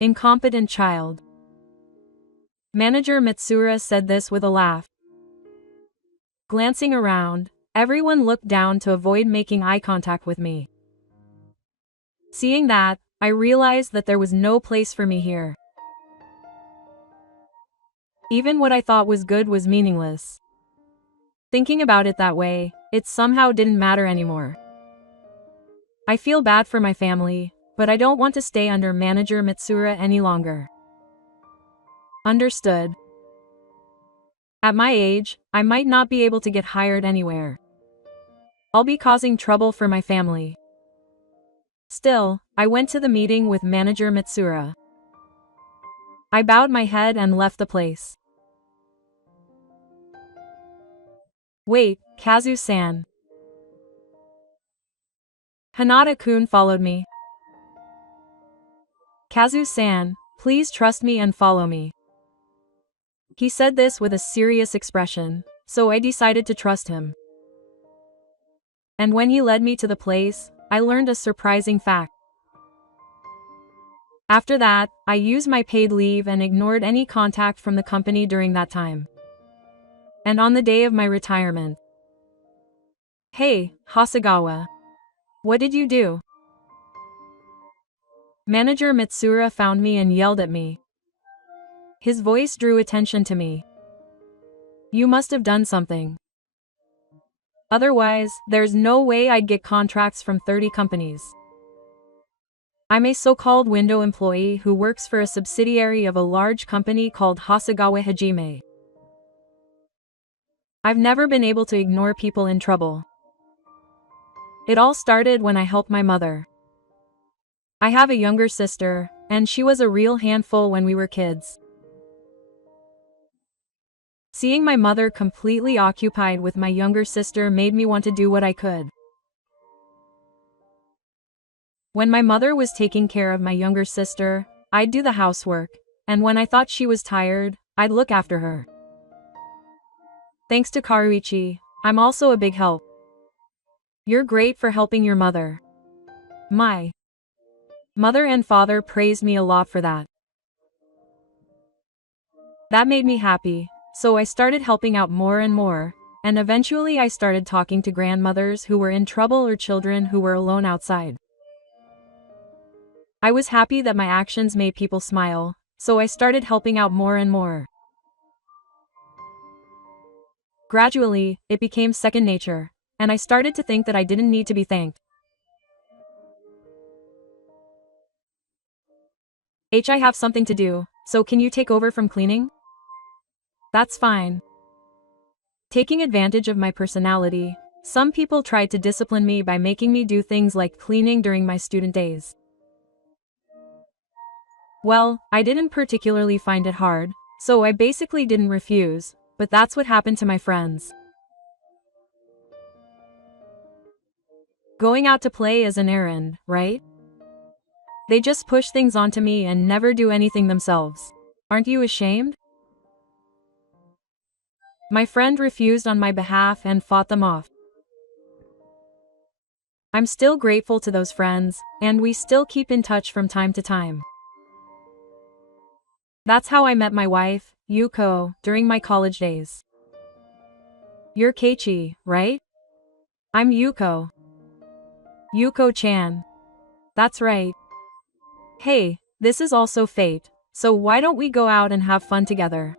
Incompetent child. Manager Mitsura said this with a laugh. Glancing around, everyone looked down to avoid making eye contact with me. Seeing that, I realized that there was no place for me here. Even what I thought was good was meaningless. Thinking about it that way, it somehow didn't matter anymore. I feel bad for my family, but I don't want to stay under Manager Mitsura any longer. Understood. At my age, I might not be able to get hired anywhere. I'll be causing trouble for my family. Still, I went to the meeting with Manager Mitsura. I bowed my head and left the place. Wait, Kazu-san. Hanada-kun followed me. Kazu-san, please trust me and follow me. He said this with a serious expression, so I decided to trust him. And when he led me to the place, I learned a surprising fact. After that, I used my paid leave and ignored any contact from the company during that time. And on the day of my retirement. Hey, Hasegawa. What did you do? Manager Mitsura found me and yelled at me. His voice drew attention to me. You must have done something. Otherwise, there's no way I'd get contracts from 30 companies. I'm a so-called window employee who works for a subsidiary of a large company called Hasegawa Hajime. I've never been able to ignore people in trouble. It all started when I helped my mother. I have a younger sister, and she was a real handful when we were kids. Seeing my mother completely occupied with my younger sister made me want to do what I could. When my mother was taking care of my younger sister, I'd do the housework, and when I thought she was tired, I'd look after her. Thanks to Karuichi, I'm also a big help. You're great for helping your mother. My mother and father praised me a lot for that. That made me happy, so I started helping out more and more, and eventually I started talking to grandmothers who were in trouble or children who were alone outside. I was happy that my actions made people smile, so I started helping out more and more. Gradually, it became second nature, and I started to think that I didn't need to be thanked. I have something to do, so can you take over from cleaning? That's fine. Taking advantage of my personality, some people tried to discipline me by making me do things like cleaning during my student days. Well, I didn't particularly find it hard, so I basically didn't refuse, but that's what happened to my friends. Going out to play is an errand, right? They just push things onto me and never do anything themselves. Aren't you ashamed? My friend refused on my behalf and fought them off. I'm still grateful to those friends, and we still keep in touch from time to time. That's how I met my wife, Yuko, during my college days. You're Keiichi, right? I'm Yuko. Yuko-chan. That's right. Hey, this is also fate, so why don't we go out and have fun together?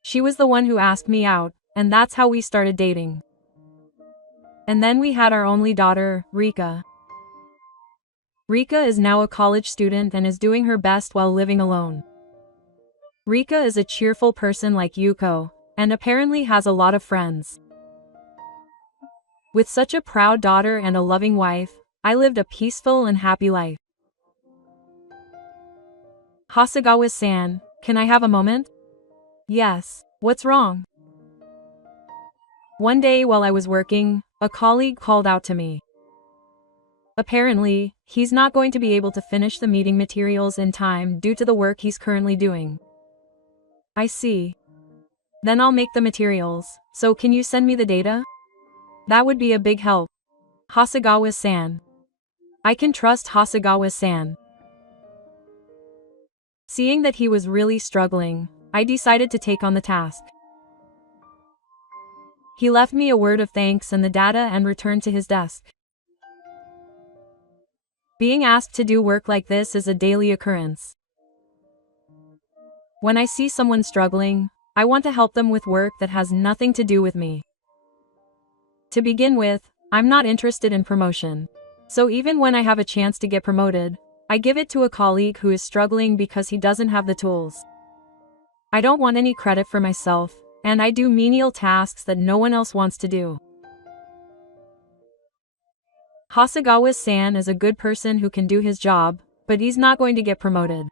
She was the one who asked me out, and that's how we started dating. And then we had our only daughter, Rika. Rika is now a college student and is doing her best while living alone. Rika is a cheerful person like Yuko, and apparently has a lot of friends. With such a proud daughter and a loving wife, I lived a peaceful and happy life. Hasegawa-san, can I have a moment? Yes, what's wrong? One day while I was working, a colleague called out to me. Apparently, he's not going to be able to finish the meeting materials in time due to the work he's currently doing. I see. Then I'll make the materials, so can you send me the data? That would be a big help. Hasegawa-san. I can trust Hasegawa-san. Seeing that he was really struggling, I decided to take on the task. He left me a word of thanks and the data and returned to his desk. Being asked to do work like this is a daily occurrence. When I see someone struggling, I want to help them with work that has nothing to do with me. To begin with, I'm not interested in promotion. So even when I have a chance to get promoted, I give it to a colleague who is struggling because he doesn't have the tools. I don't want any credit for myself, and I do menial tasks that no one else wants to do. Hasegawa-san is a good person who can do his job, but he's not going to get promoted.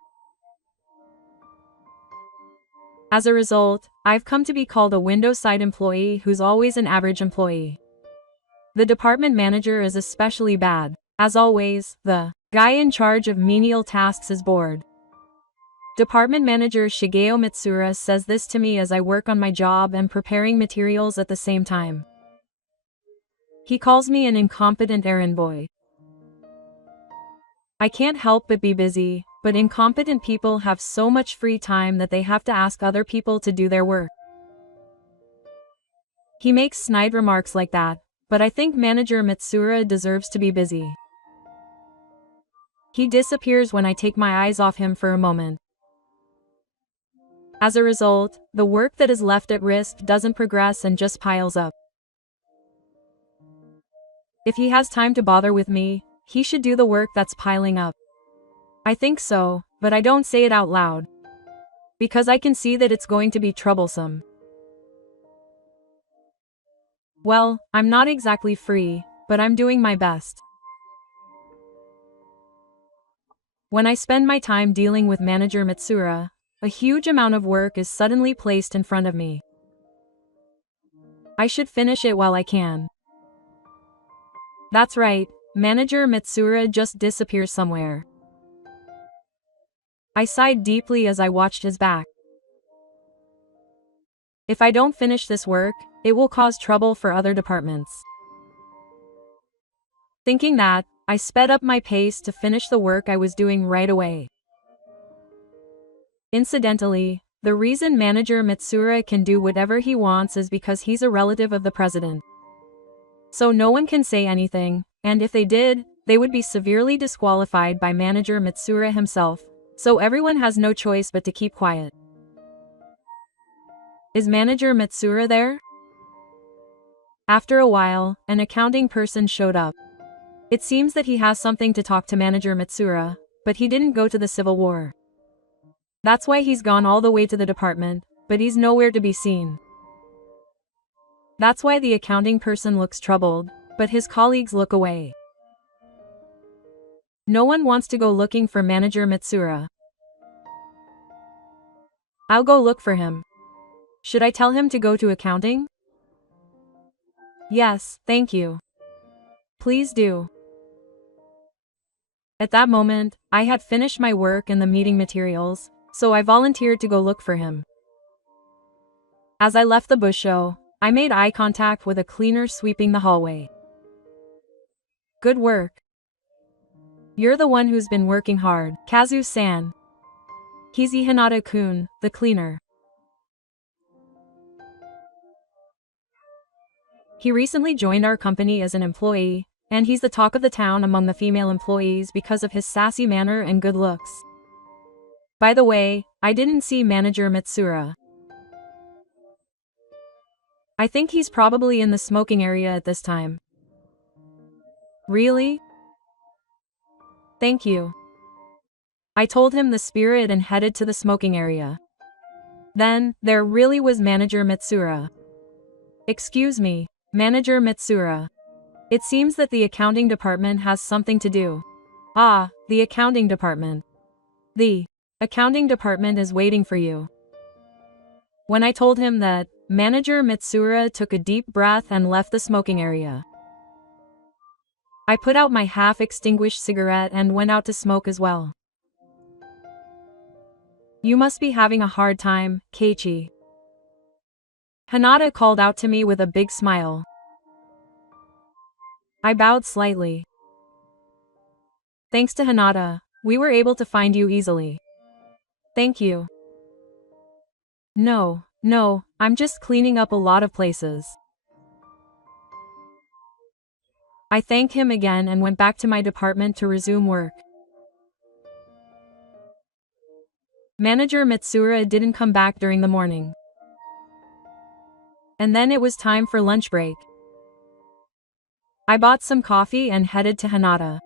As a result, I've come to be called a window side employee who's always an average employee. The department manager is especially bad. As always, the guy in charge of menial tasks is bored. Department manager Shigeo Mitsura says this to me as I work on my job and preparing materials at the same time. He calls me an incompetent errand boy. I can't help but be busy, but incompetent people have so much free time that they have to ask other people to do their work. He makes snide remarks like that, but I think manager Mitsura deserves to be busy. He disappears when I take my eyes off him for a moment. As a result, the work that is left at risk doesn't progress and just piles up. If he has time to bother with me, he should do the work that's piling up. I think so, but I don't say it out loud. Because I can see that it's going to be troublesome. Well, I'm not exactly free, but I'm doing my best. When I spend my time dealing with manager Mitsura, a huge amount of work is suddenly placed in front of me. I should finish it while I can. That's right, manager Mitsura just disappears somewhere. I sighed deeply as I watched his back. If I don't finish this work, it will cause trouble for other departments. Thinking that, I sped up my pace to finish the work I was doing right away. Incidentally, the reason manager Mitsura can do whatever he wants is because he's a relative of the president. So no one can say anything, and if they did, they would be severely disqualified by manager Mitsura himself, so everyone has no choice but to keep quiet. Is manager Mitsura there? After a while, an accounting person showed up. It seems that he has something to talk to manager Mitsura, but he didn't go to the Civil War. That's why he's gone all the way to the department, but he's nowhere to be seen. That's why the accounting person looks troubled, but his colleagues look away. No one wants to go looking for manager Mitsura. I'll go look for him. Should I tell him to go to accounting? Yes, thank you. Please do. At that moment, I had finished my work and the meeting materials, so I volunteered to go look for him. As I left the busho, I made eye contact with a cleaner sweeping the hallway. Good work. You're the one who's been working hard, Kazu-san. He's Hinata-kun, the cleaner. He recently joined our company as an employee, and he's the talk of the town among the female employees because of his sassy manner and good looks. By the way, I didn't see manager Mitsura. I think he's probably in the smoking area at this time. Really? Thank you. I told him the spirit and headed to the smoking area. Then, there really was manager Mitsura. Excuse me, manager Mitsura. It seems that the accounting department has something to do. Ah, the accounting department. The accounting department is waiting for you. When I told him that, manager Mitsura took a deep breath and left the smoking area. I put out my half-extinguished cigarette and went out to smoke as well. You must be having a hard time, Keiichi. Hinata called out to me with a big smile. I bowed slightly. Thanks to Hinata, we were able to find you easily. Thank you. No, I'm just cleaning up a lot of places. I thanked him again and went back to my department to resume work. Manager Mitsura didn't come back during the morning. And then it was time for lunch break. I bought some coffee and headed to Hanada.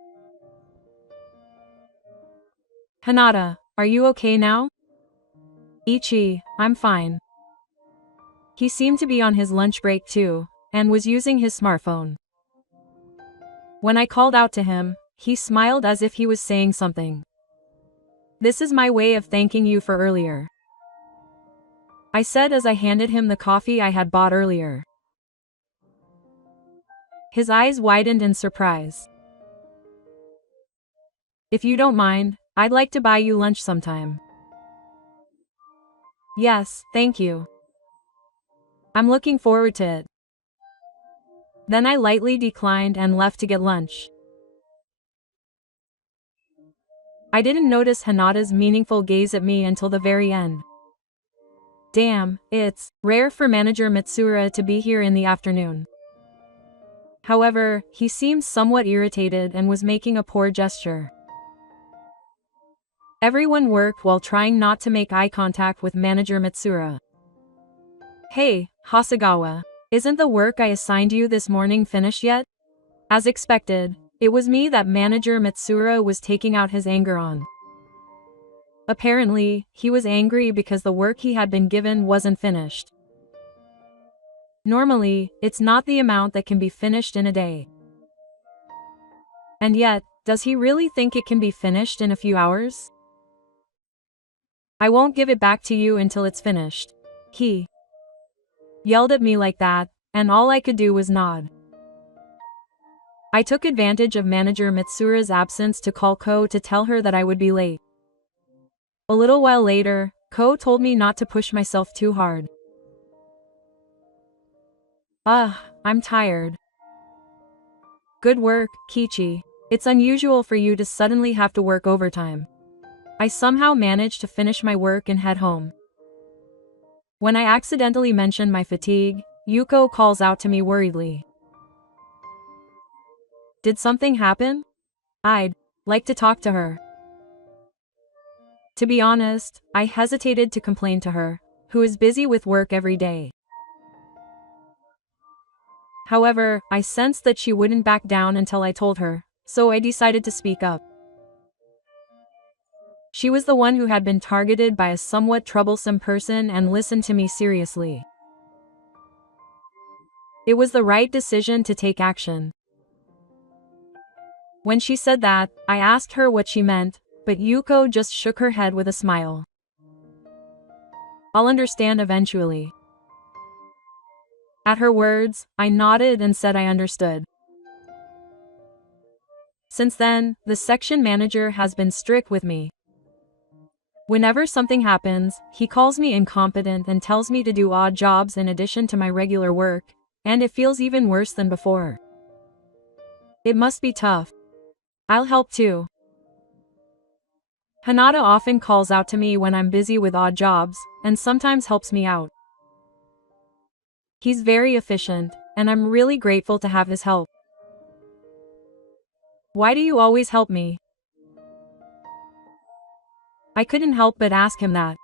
Hanada, are you okay now? Ichi, I'm fine. He seemed to be on his lunch break too, and was using his smartphone. When I called out to him, he smiled as if he was saying something. This is my way of thanking you for earlier, I said as I handed him the coffee I had bought earlier. His eyes widened in surprise. If you don't mind, I'd like to buy you lunch sometime. Yes, thank you. I'm looking forward to it. Then I lightly declined and left to get lunch. I didn't notice Hanada's meaningful gaze at me until the very end. Damn, it's rare for Manager Mitsura to be here in the afternoon. However, he seemed somewhat irritated and was making a poor gesture. Everyone worked while trying not to make eye contact with Manager Mitsura. Hey, Hasegawa, isn't the work I assigned you this morning finished yet? As expected, it was me that Manager Mitsura was taking out his anger on. Apparently, he was angry because the work he had been given wasn't finished. Normally, it's not the amount that can be finished in a day. And yet, does he really think it can be finished in a few hours? I won't give it back to you until it's finished. He yelled at me like that, and all I could do was nod. I took advantage of Manager Mitsura's absence to call Ko to tell her that I would be late. A little while later, Ko told me not to push myself too hard. I'm tired. Good work, Kichi. It's unusual for you to suddenly have to work overtime. I somehow managed to finish my work and head home. When I accidentally mention my fatigue, Yuko calls out to me worriedly. Did something happen? I'd like to talk to her. To be honest, I hesitated to complain to her, who is busy with work every day. However, I sensed that she wouldn't back down until I told her, so I decided to speak up. She was the one who had been targeted by a somewhat troublesome person and listened to me seriously. It was the right decision to take action. When she said that, I asked her what she meant, but Yuko just shook her head with a smile. I'll understand eventually. At her words, I nodded and said I understood. Since then, the section manager has been strict with me. Whenever something happens, he calls me incompetent and tells me to do odd jobs in addition to my regular work, and it feels even worse than before. It must be tough. I'll help too. Hanada often calls out to me when I'm busy with odd jobs, and sometimes helps me out. He's very efficient, and I'm really grateful to have his help. Why do you always help me? I couldn't help but ask him that.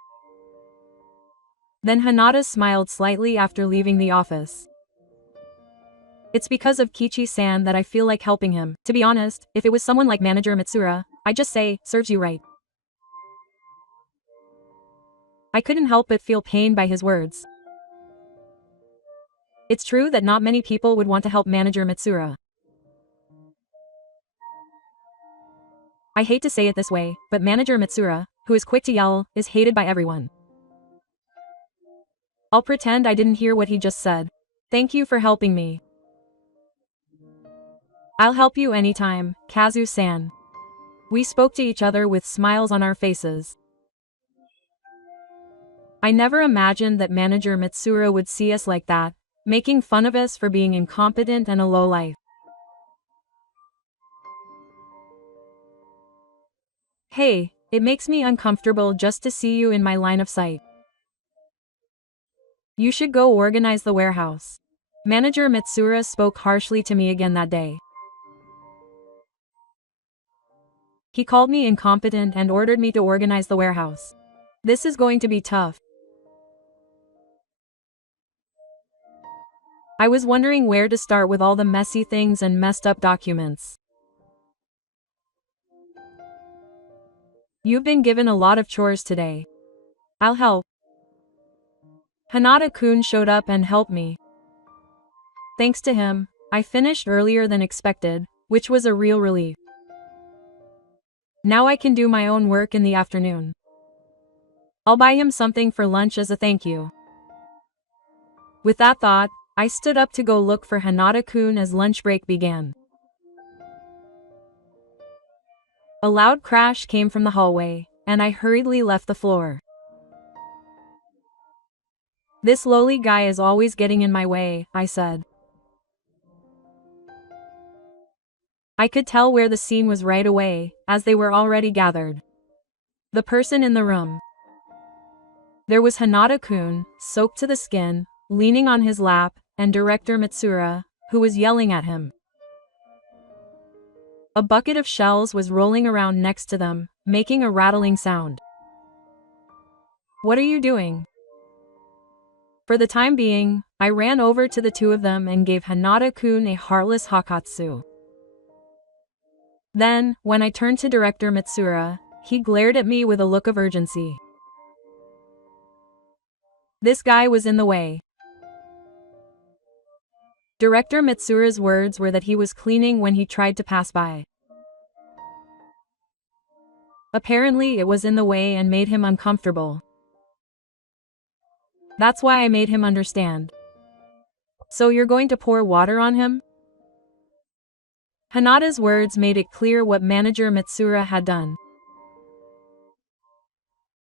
Then Hanada smiled slightly after leaving the office. It's because of Kichi-san that I feel like helping him. To be honest, if it was someone like Manager Mitsura, I'd just say, serves you right. I couldn't help but feel pained by his words. It's true that not many people would want to help Manager Mitsura. I hate to say it this way, but Manager Mitsura, who is quick to yell, is hated by everyone. I'll pretend I didn't hear what he just said. Thank you for helping me. I'll help you anytime, Kazu-san. We spoke to each other with smiles on our faces. I never imagined that Manager Mitsura would see us like that, making fun of us for being incompetent and a lowlife. Hey, It makes me uncomfortable just to see you in my line of sight. You should go organize the warehouse. Manager Mitsura spoke harshly to me again that day. He called me incompetent and ordered me to organize the warehouse. This is going to be tough. I was wondering where to start with all the messy things and messed up documents. You've been given a lot of chores today. I'll help. Hanada-kun showed up and helped me. Thanks to him, I finished earlier than expected, which was a real relief. Now I can do my own work in the afternoon. I'll buy him something for lunch as a thank you. With that thought, I stood up to go look for Hanada-kun as lunch break began. A loud crash came from the hallway, and I hurriedly left the floor. This lowly guy is always getting in my way, I said. I could tell where the scene was right away, as they were already gathered. The person in the room. There was Hanada-kun, soaked to the skin, leaning on his lap, and Director Mitsura, who was yelling at him. A bucket of shells was rolling around next to them, making a rattling sound. What are you doing? For the time being, I ran over to the two of them and gave Hanada-kun a heartless hakatsu. Then, when I turned to Director Mitsura, he glared at me with a look of urgency. This guy was in the way. Director Mitsura's words were that he was cleaning when he tried to pass by. Apparently it was in the way and made him uncomfortable. That's why I made him understand. So you're going to pour water on him? Hanada's words made it clear what Manager Mitsura had done.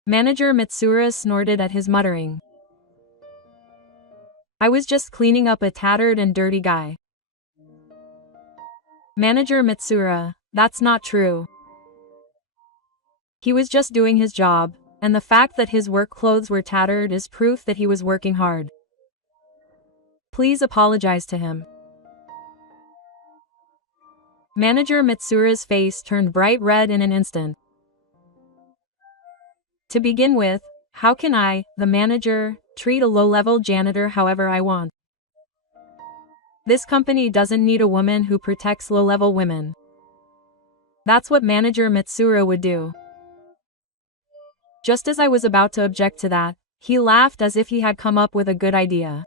Manager Mitsura snorted at his muttering. I was just cleaning up a tattered and dirty guy. Manager Mitsura, that's not true. He was just doing his job, and the fact that his work clothes were tattered is proof that he was working hard. Please apologize to him. Manager Mitsura's face turned bright red in an instant. To begin with, how can I, the manager, treat a low-level janitor however I want? This company doesn't need a woman who protects low-level women. That's what Manager Mitsura would do. Just as I was about to object to that, he laughed as if he had come up with a good idea.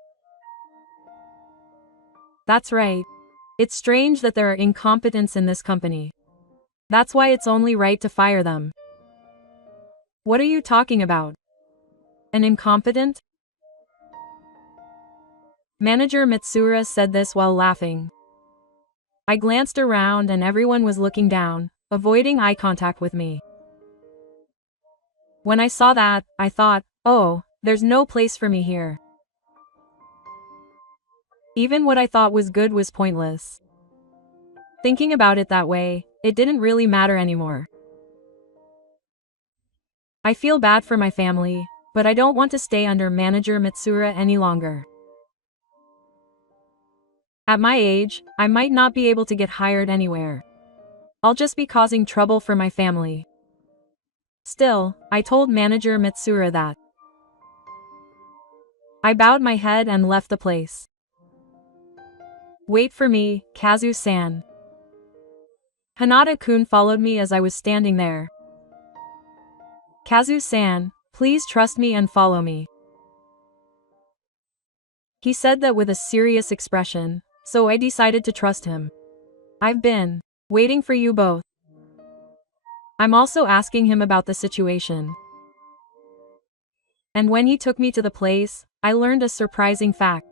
That's right. It's strange that there are incompetents in this company. That's why it's only right to fire them. What are you talking about? An incompetent? Manager Mitsura said this while laughing. I glanced around and everyone was looking down, avoiding eye contact with me. When I saw that, I thought, oh, there's no place for me here. Even what I thought was good was pointless. Thinking about it that way, it didn't really matter anymore. I feel bad for my family, but I don't want to stay under Manager Mitsura any longer. At my age, I might not be able to get hired anywhere. I'll just be causing trouble for my family. Still, I told Manager Mitsura that. I bowed my head and left the place. Wait for me, Kazu-san. Hanada-kun followed me as I was standing there. Kazu-san, please trust me and follow me. He said that with a serious expression, so I decided to trust him. I've been waiting for you both. I'm also asking him about the situation. And when he took me to the place, I learned a surprising fact.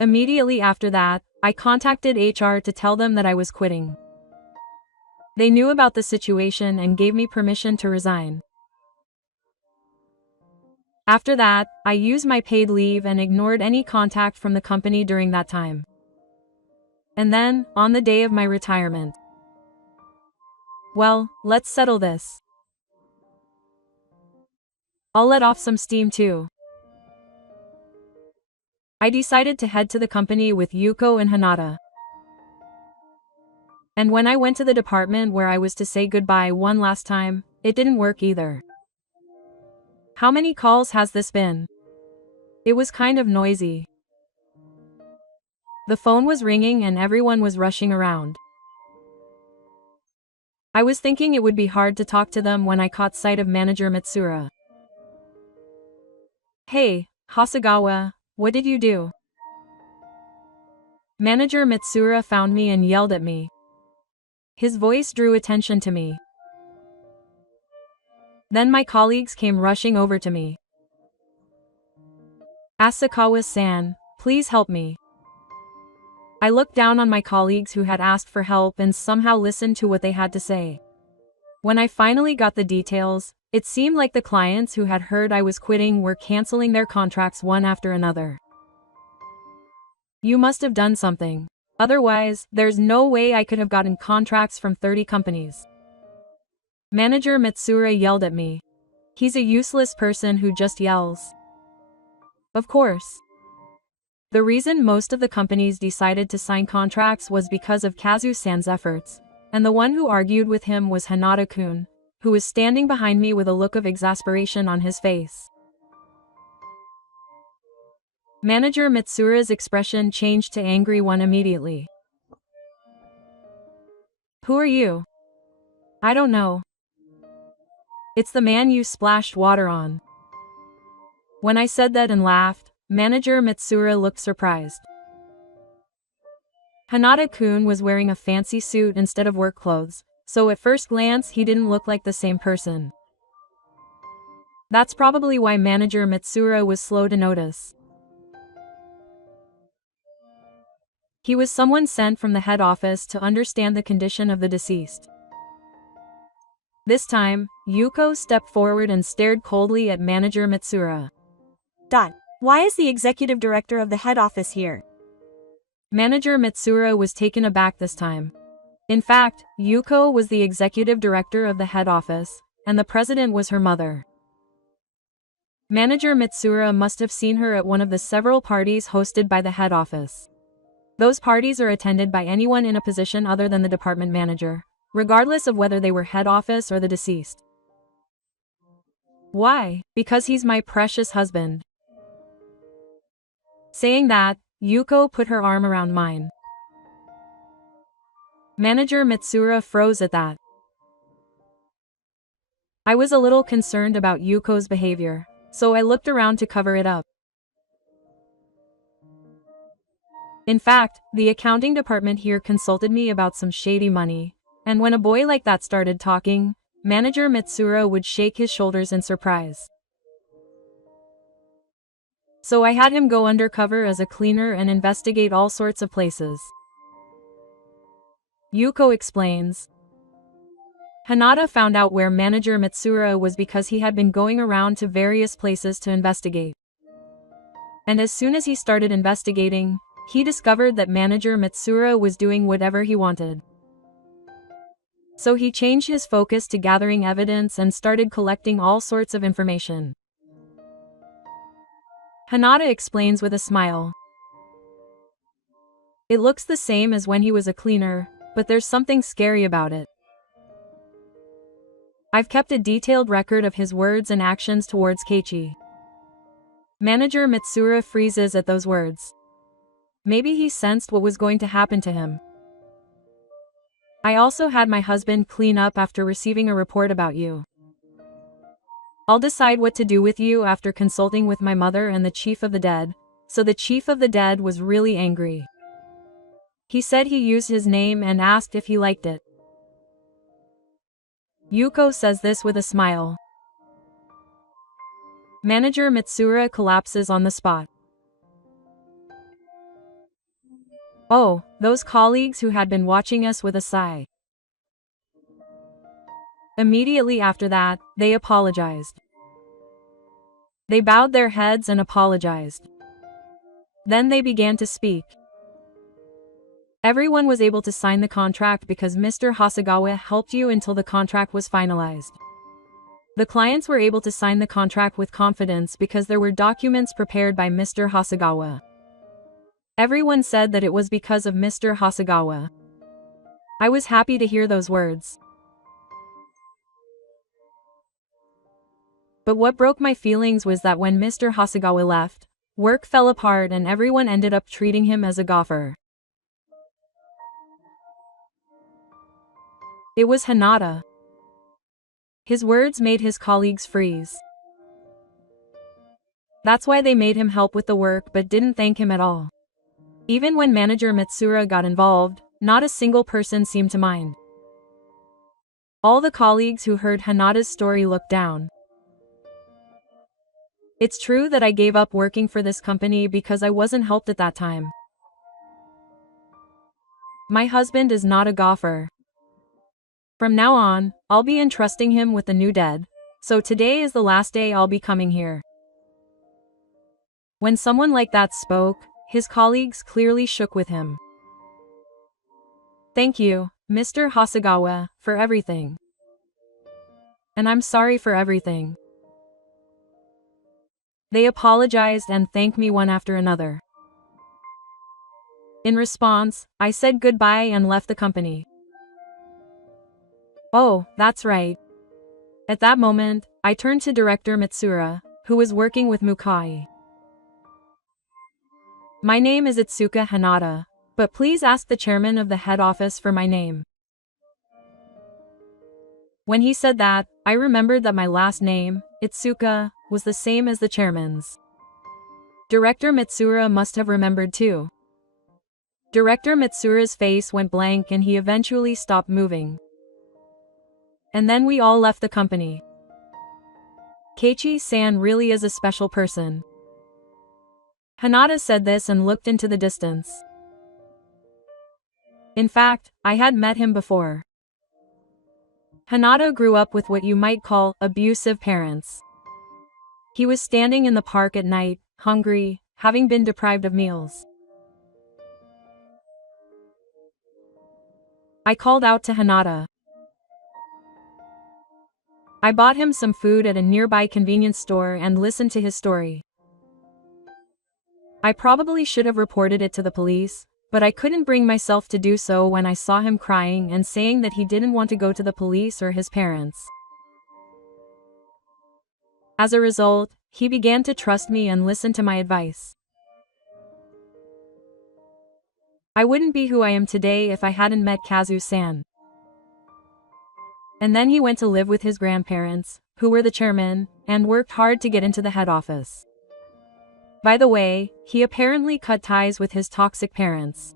Immediately after that, I contacted HR to tell them that I was quitting. They knew about the situation and gave me permission to resign. After that, I used my paid leave and ignored any contact from the company during that time. And then, on the day of my retirement. Well, let's settle this. I'll let off some steam too. I decided to head to the company with Yuko and Hinata. And when I went to the department where I was to say goodbye one last time, it didn't work either. How many calls has this been? It was kind of noisy. The phone was ringing and everyone was rushing around. I was thinking it would be hard to talk to them when I caught sight of Manager Mitsura. Hey, Hasegawa, what did you do? Manager Mitsura found me and yelled at me. His voice drew attention to me. Then my colleagues came rushing over to me. Asakawa-san, please help me. I looked down on my colleagues who had asked for help and somehow listened to what they had to say. When I finally got the details, it seemed like the clients who had heard I was quitting were canceling their contracts one after another. You must have done something. Otherwise, there's no way I could have gotten contracts from 30 companies. Manager Mitsura yelled at me. He's a useless person who just yells. Of course. The reason most of the companies decided to sign contracts was because of Kazu-san's efforts, and the one who argued with him was Hinata-kun, who was standing behind me with a look of exasperation on his face. Manager Mitsura's expression changed to angry one immediately. Who are you? I don't know. It's the man you splashed water on. When I said that and laughed, Manager Mitsura looked surprised. Hinata-kun was wearing a fancy suit instead of work clothes, so at first glance he didn't look like the same person. That's probably why Manager Mitsura was slow to notice. He was someone sent from the head office to understand the condition of the deceased. This time, Yuko stepped forward and stared coldly at Manager Mitsura. Why is the executive director of the head office here? Manager Mitsura was taken aback this time. In fact, Yuko was the executive director of the head office, and the president was her mother. Manager Mitsura must have seen her at one of the several parties hosted by the head office. Those parties are attended by anyone in a position other than the department manager, regardless of whether they were head office or the deceased. Why? Because he's my precious husband. Saying that, Yuko put her arm around mine. Manager Mitsura froze at that. I was a little concerned about Yuko's behavior, so I looked around to cover it up. In fact, the accounting department here consulted me about some shady money, and when a boy like that started talking, Manager Mitsura would shake his shoulders in surprise. So I had him go undercover as a cleaner and investigate all sorts of places. Yuko explains. Hinata found out where Manager Mitsura was because he had been going around to various places to investigate. And as soon as he started investigating, he discovered that Manager Mitsura was doing whatever he wanted. So he changed his focus to gathering evidence and started collecting all sorts of information. Hinata explains with a smile. It looks the same as when he was a cleaner, but there's something scary about it. I've kept a detailed record of his words and actions towards Keiichi. Manager Mitsura freezes at those words. Maybe he sensed what was going to happen to him. I also had my husband clean up after receiving a report about you. I'll decide what to do with you after consulting with my mother and the chief of the dead, so the chief of the dead was really angry. He said he used his name and asked if he liked it. Yuko says this with a smile. Manager Mitsura collapses on the spot. Oh, those colleagues who had been watching us with a sigh. Immediately after that, they apologized. They bowed their heads and apologized. Then they began to speak. Everyone was able to sign the contract because Mr. Hasegawa helped you until the contract was finalized. The clients were able to sign the contract with confidence because there were documents prepared by Mr. Hasegawa. Everyone said that it was because of Mr. Hasegawa. I was happy to hear those words. But what broke my feelings was that when Mr. Hasegawa left, work fell apart and everyone ended up treating him as a gaffer. It was Hanada. His words made his colleagues freeze. That's why they made him help with the work but didn't thank him at all. Even when manager Mitsura got involved, not a single person seemed to mind. All the colleagues who heard Hanada's story looked down. It's true that I gave up working for this company because I wasn't helped at that time. My husband is not a gaffer. From now on, I'll be entrusting him with the new dead, so today is the last day I'll be coming here. When someone like that spoke, his colleagues clearly shook with him. Thank you, Mr. Hasegawa, for everything. And I'm sorry for everything. They apologized and thanked me one after another. In response, I said goodbye and left the company. Oh, that's right. At that moment, I turned to Director Mitsura, who was working with Mukai. My name is Itsuka Hanada, but please ask the chairman of the head office for my name. When he said that, I remembered that my last name, Itsuka, was the same as the chairman's. Director Mitsura must have remembered too. Director Mitsura's face went blank and he eventually stopped moving. And then we all left the company. Keiichi-san really is a special person. Hanada said this and looked into the distance. In fact, I had met him before. Hanada grew up with what you might call abusive parents. He was standing in the park at night, hungry, having been deprived of meals. I called out to Hanada. I bought him some food at a nearby convenience store and listened to his story. I probably should have reported it to the police, but I couldn't bring myself to do so when I saw him crying and saying that he didn't want to go to the police or his parents. As a result, he began to trust me and listen to my advice. I wouldn't be who I am today if I hadn't met Kazu-san. And then he went to live with his grandparents, who were the chairman, and worked hard to get into the head office. By the way, he apparently cut ties with his toxic parents.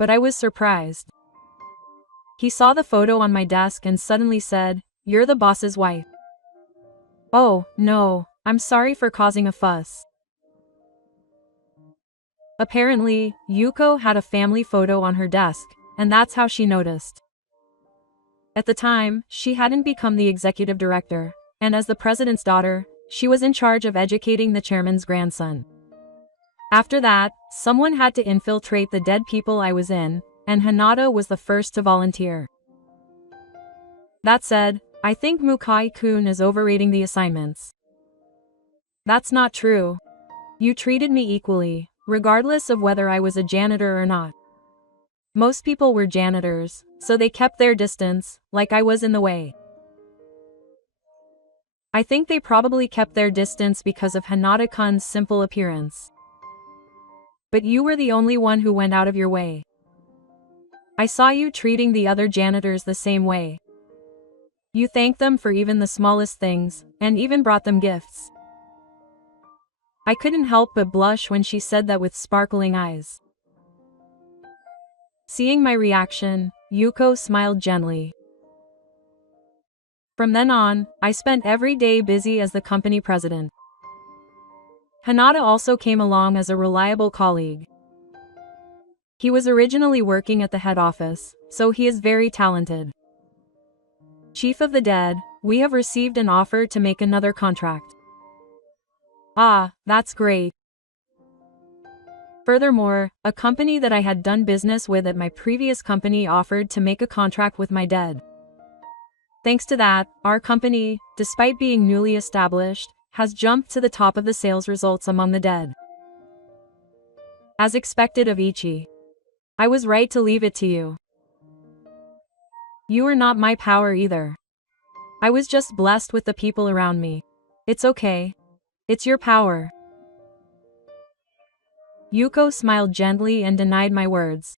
But I was surprised. He saw the photo on my desk and suddenly said, "You're the boss's wife." Oh, no, I'm sorry for causing a fuss. Apparently, Yuko had a family photo on her desk, and that's how she noticed. At the time, she hadn't become the executive director, and as the president's daughter, she was in charge of educating the chairman's grandson. After that, someone had to infiltrate the dead people I was in, and Hanada was the first to volunteer. That said, I think Mukai-kun is overrating the assignments. That's not true. You treated me equally, regardless of whether I was a janitor or not. Most people were janitors, so they kept their distance, like I was in the way. I think they probably kept their distance because of Hanada-kun's simple appearance. But you were the only one who went out of your way. I saw you treating the other janitors the same way. You thanked them for even the smallest things, and even brought them gifts. I couldn't help but blush when she said that with sparkling eyes. Seeing my reaction, Yuko smiled gently. From then on, I spent every day busy as the company president. Hanada also came along as a reliable colleague. He was originally working at the head office, so he is very talented. Chief of the dead, we have received an offer to make another contract. Ah, that's great. Furthermore, a company that I had done business with at my previous company offered to make a contract with my dead. Thanks to that, our company, despite being newly established, has jumped to the top of the sales results among the dead. As expected of Ichi. I was right to leave it to you. You are not my power either. I was just blessed with the people around me. It's okay. It's your power. Yuko smiled gently and denied my words.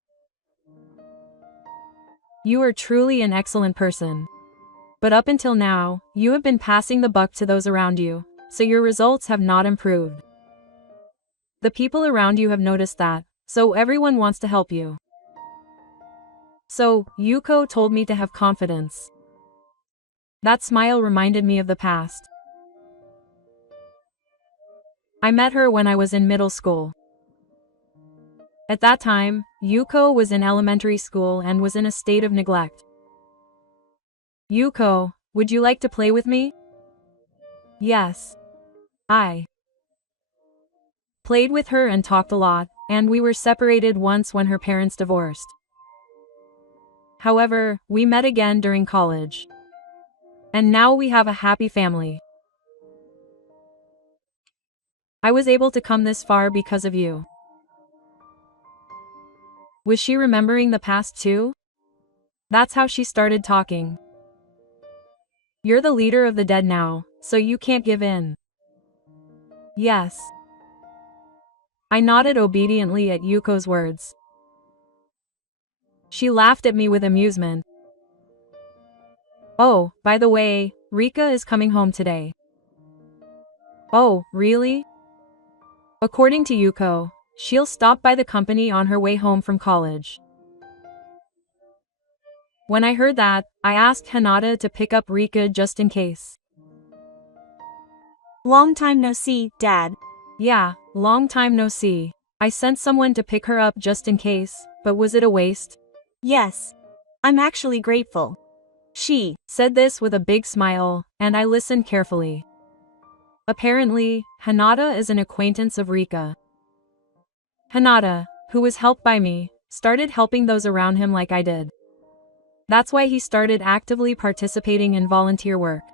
You are truly an excellent person. But up until now, you have been passing the buck to those around you, so your results have not improved. The people around you have noticed that, so everyone wants to help you. So, Yuko told me to have confidence. That smile reminded me of the past. I met her when I was in middle school. At that time, Yuko was in elementary school and was in a state of neglect. Yuko, would you like to play with me? Yes. I played with her and talked a lot, and we were separated once when her parents divorced. However, we met again during college. And now we have a happy family. I was able to come this far because of you. Was she remembering the past too? That's how she started talking. You're the leader of the dead now, so you can't give in. Yes. I nodded obediently at Yuko's words. She laughed at me with amusement. Oh, by the way, Rika is coming home today. Oh, really? According to Yuko, she'll stop by the company on her way home from college. When I heard that, I asked Hinata to pick up Rika just in case. Long time no see, Dad. Yeah, long time no see. I sent someone to pick her up just in case, but was it a waste? Yes. I'm actually grateful. She said this with a big smile, and I listened carefully. Apparently, Hinata is an acquaintance of Rika. Hinata, who was helped by me, started helping those around him like I did. That's why he started actively participating in volunteer work.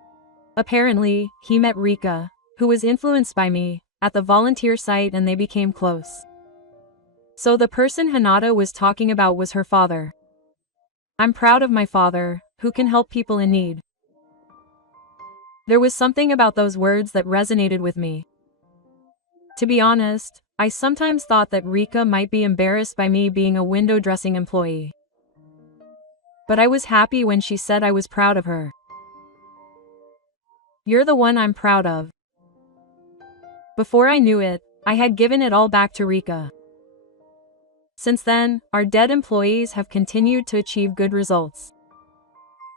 Apparently, he met Rika, who was influenced by me, at the volunteer site and they became close. So the person Hinata was talking about was her father. I'm proud of my father, who can help people in need. There was something about those words that resonated with me. To be honest, I sometimes thought that Rika might be embarrassed by me being a window dressing employee. But I was happy when she said I was proud of her. You're the one I'm proud of. Before I knew it, I had given it all back to Rika. Since then, our dead employees have continued to achieve good results.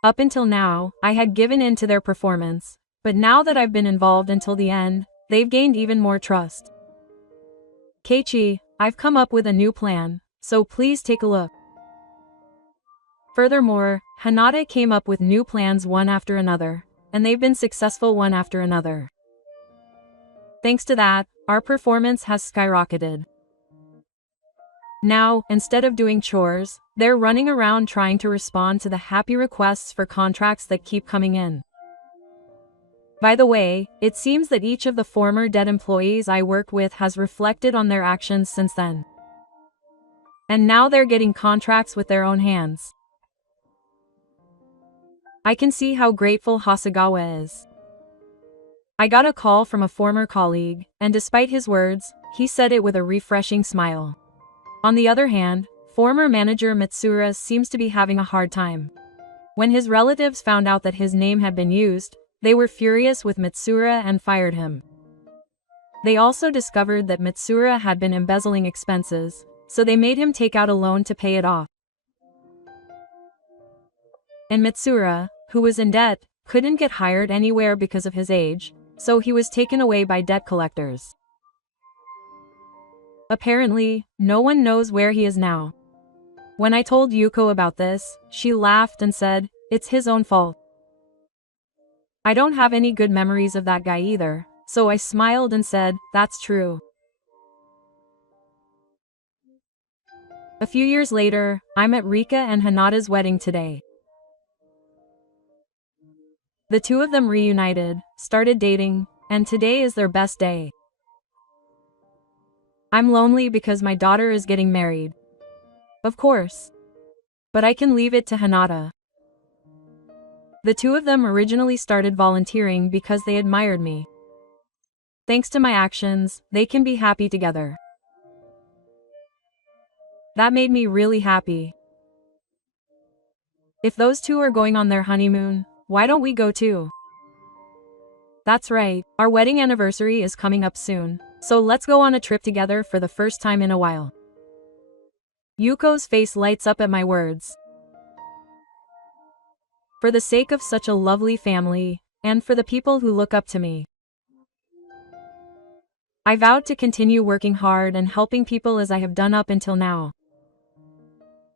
Up until now, I had given in to their performance, but now that I've been involved until the end, they've gained even more trust. Keiichi, I've come up with a new plan, so please take a look. Furthermore, Hinata came up with new plans one after another, and they've been successful one after another. Thanks to that, our performance has skyrocketed. Now, instead of doing chores, they're running around trying to respond to the happy requests for contracts that keep coming in. By the way, it seems that each of the former dead employees I worked with has reflected on their actions since then. And now they're getting contracts with their own hands. I can see how grateful Hasegawa is. I got a call from a former colleague, and despite his words, he said it with a refreshing smile. On the other hand, former manager Mitsura seems to be having a hard time. When his relatives found out that his name had been used, they were furious with Mitsura and fired him. They also discovered that Mitsura had been embezzling expenses, so they made him take out a loan to pay it off. And Mitsura, who was in debt, couldn't get hired anywhere because of his age, so he was taken away by debt collectors. Apparently, no one knows where he is now. When I told Yuko about this, she laughed and said, "It's his own fault." I don't have any good memories of that guy either, so I smiled and said, "That's true." A few years later, I'm at Rika and Hinata's wedding today. The two of them reunited, started dating, and today is their best day. I'm lonely because my daughter is getting married. Of course. But I can leave it to Hinata. The two of them originally started volunteering because they admired me. Thanks to my actions, they can be happy together. That made me really happy. If those two are going on their honeymoon, why don't we go too? That's right, our wedding anniversary is coming up soon, so let's go on a trip together for the first time in a while. Yuko's face lights up at my words. For the sake of such a lovely family, and for the people who look up to me, I vowed to continue working hard and helping people as I have done up until now.